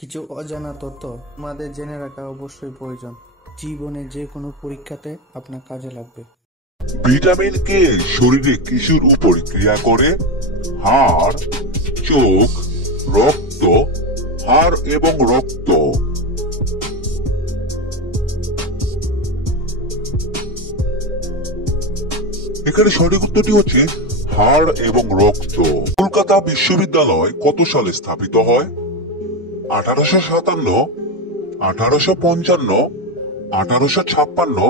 কিছু অজানা তথ্য আমাদের জেনে রাখা অবশ্যই প্রয়োজন। জীবনে যে কোনো পরীক্ষাতে আপনার কাজে লাগবে। ভিটামিন কে শরীরে কিসের উপর ক্রিয়া করে? হাড়, চোখ, রক্ত, হাড় এবং রক্ত। এখানে সঠিক উত্তরটি হচ্ছে হাড় এবং রক্ত। কলকাতা বিশ্ববিদ্যালয় কত সালে স্থাপিত হয়? 1857, 1855, 1856,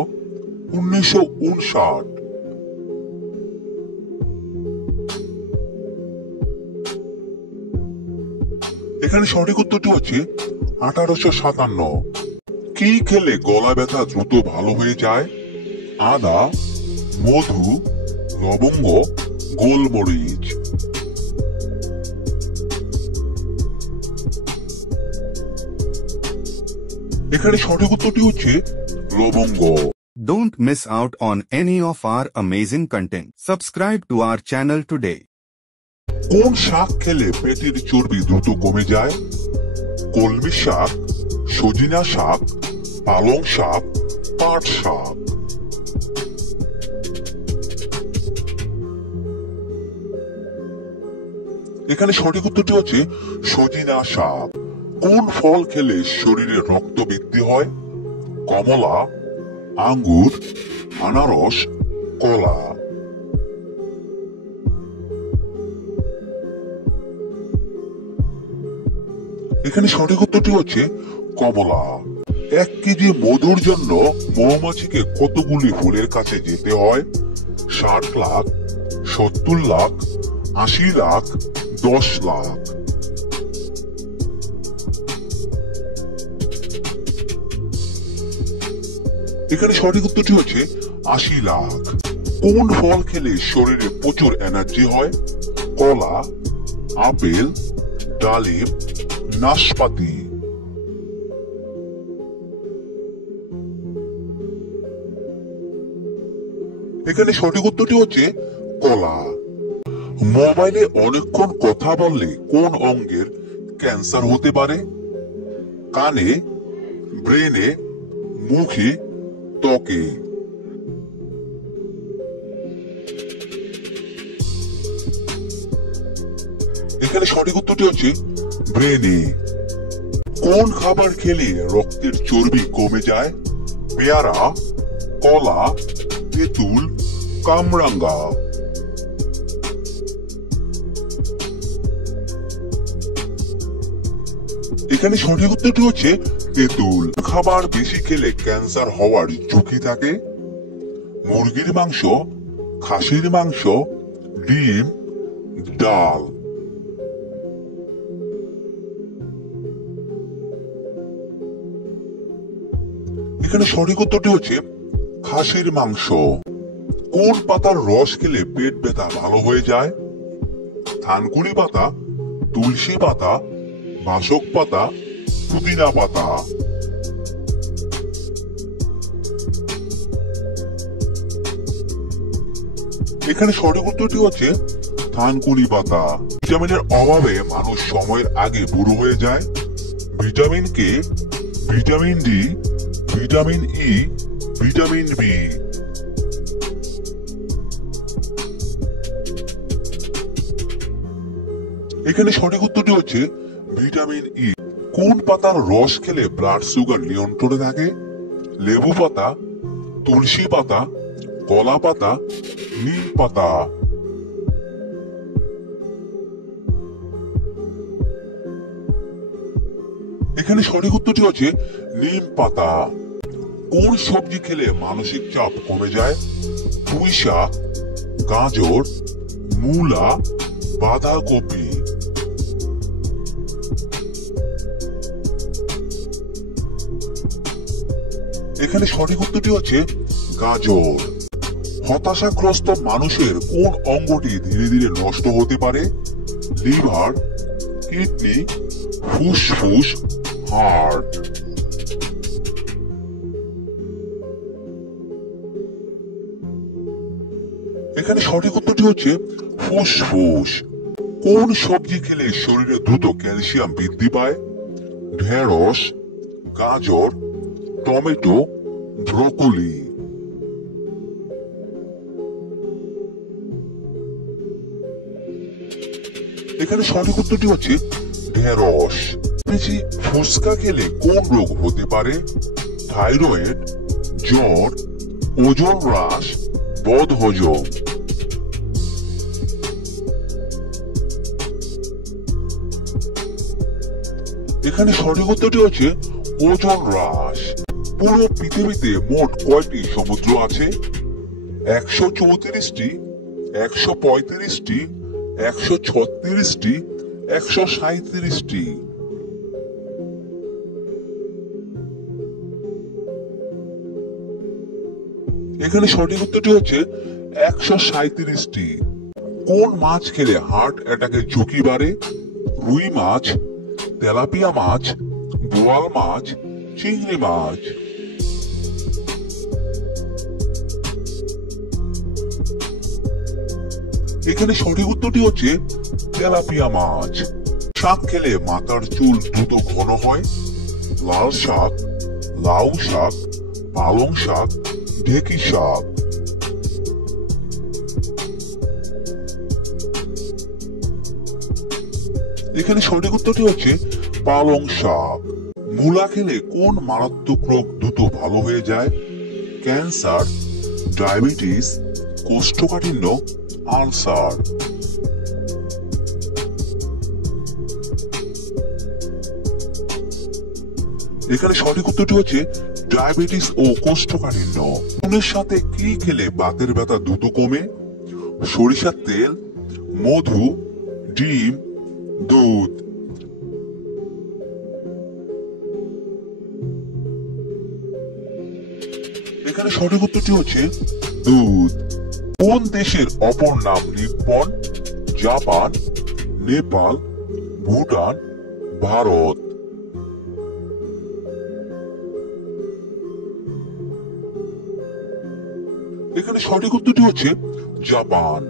1959। এখানে সঠিক উত্তরটি হচ্ছে 1857। কি খেলে গলা ব্যথা দ্রুত ভালো হয়ে যায়? আদা, মধু, লবঙ্গ, গোলমরিচ। এখানে সঠিক উত্তরটি হচ্ছে লবঙ্গ। Don't miss out on any of our amazing content. Subscribe to our channel today. কোন শাক খেলে পেটের চর্বি দ্রুত কমে যায়? কলমি শাক, সজিনা শাক, পালং শাক, পাট শাক। এখানে সঠিক উত্তরটি হচ্ছে সজিনা শাক। কোন ফল খেলে শরীরে রক্ত বৃদ্ধি হয়? কমলা, আঙ্গুর, আনারস, কলা। এখানে সঠিক উত্তরটি হচ্ছে কমলা। 1 কেজি মধুর জন্য মৌমাছিকে কতগুলি ফুলের কাছে যেতে হয়? 60 লাখ, 70 লাখ, 80 লাখ, 10 লাখ। এখানে সঠিক উত্তরটি হচ্ছে 80 লাখ। কোন ফল খেলে শরীরে প্রচুর এনার্জি হয়? কলা, আপেল, ডালিম, নাশপাতি। এখানে সঠিক উত্তরটি হচ্ছে কলা। মোবাইলে অনেকক্ষণ কথা বললে কোন অঙ্গের ক্যান্সার হতে পারে? কানে, ব্রেনে, মুখে, ত্বকে। এখানে সঠিক উত্তরটি হচ্ছে ব্রেনে। কোন খাবার খেলে রক্তের চর্বি কমে যায়? পেয়ারা, কলা, তেঁতুল, কামরাঙ্গা। এখানে সঠিক উত্তরটি হচ্ছে তেঁতুল। খাবার বেশি খেলে ক্যান্সার হওয়ার ঝুঁকি থাকে? মুরগির মাংস, খাসির মাংস, ডিম, ডাল। এখানে সঠিক উত্তরটি হচ্ছে খাসির মাংস। কোন পাতার রস খেলে পেট ব্যথা ভালো হয়ে যায়? থানকুনি পাতা, তুলসী পাতা, বাসক পাতা, পুদিনা পাতা। এখানে সঠিক উত্তরটি হচ্ছে থানকুনি পাতা। ভিটামিনের অভাবে মানুষ সময়ের আগে বুড়ো হয়ে যায়? Vitamin K, vitamin D, vitamin E, vitamin B. এখানে সঠিক উত্তরটি হচ্ছে ভিটামিন ই। কোন পাতার রস খেলে ব্লাড সুগার নিয়ন্ত্রণে থাকে? লেবু পাতা, তুলসী পাতা, কলা পাতা, নিম পাতা। এখানে সঠিক উত্তরটি হচ্ছে নিম পাতা। কোন সবজি খেলে মানসিক চাপ কমে যায়? পুঁই শাক, গাজর, মূলা, বাঁধাকপি। এখানে সঠিক উত্তরটি হচ্ছে গাজর। হতাশাগ্রস্ত মানুষের কোন অঙ্গটি ধীরে ধীরে নষ্ট হতে পারে? লিভার, কিডনি, ফুসফুস, হার্ট। এখানে সঠিক উত্তরটি হচ্ছে ফুসফুস। কোন সবজি খেলে শরীরে দ্রুত ক্যালসিয়াম বৃদ্ধি পায়? ঢেঁড়স, গাজর, টমেটো, ব্রোকলি। এখানে সঠিক উত্তরটি হচ্ছে ঢেঁড়স। ফুচকা খেলে কোন রোগ হতে পারে? থাইরয়েড, জ্বর, ওজন হ্রাস, বদহজম। এখানে সঠিক উত্তরটি হচ্ছে ওজন হ্রাস। পুরো পৃথিবীতে মোট কয়টি সমুদ্র আছে? 134টি, 135টি, 136টি, 137টি। এখানে সঠিক উত্তরটি হচ্ছে 137টি। কোন মাছ খেলে হার্ট অ্যাটাকের ঝুঁকি বাড়ে? রুই মাছ, তেলাপিয়া মাছ, বোয়াল মাছ, চিংড়ি মাছ। এখানে সঠিক উত্তরটি হচ্ছে তেলাপিয়া মাছ। শাক খেলে মাথার চুল দ্রুত ঘন হয়? লাল শাক, লাউ শাক, পালং শাক, ঢেঁকি শাক। এখানে সঠিক উত্তরটি হচ্ছে পালং শাক। মূলা খেলে কোন মারাত্মক রোগ দ্রুত ভালো হয়ে যায়? ক্যান্সার, ডায়াবেটিস, কোষ্ঠকাঠিন্য, আলসার। এখানে সঠিক উত্তরটি হচ্ছে ডায়াবেটিস ও কোষ্ঠকাঠিন্য। নুনের সাথে কি খেলে বাতের ব্যথা দ্রুত কমে? সরিষার তেল, মধু, ডিম, দুধ। এখানে সঠিক উত্তরটি হচ্ছে দুধ। কোন দেশের অপর নাম নিপ্পন? জাপান, নেপাল, ভুটান, ভারত। এখানে সঠিক উত্তরটি হচ্ছে জাপান।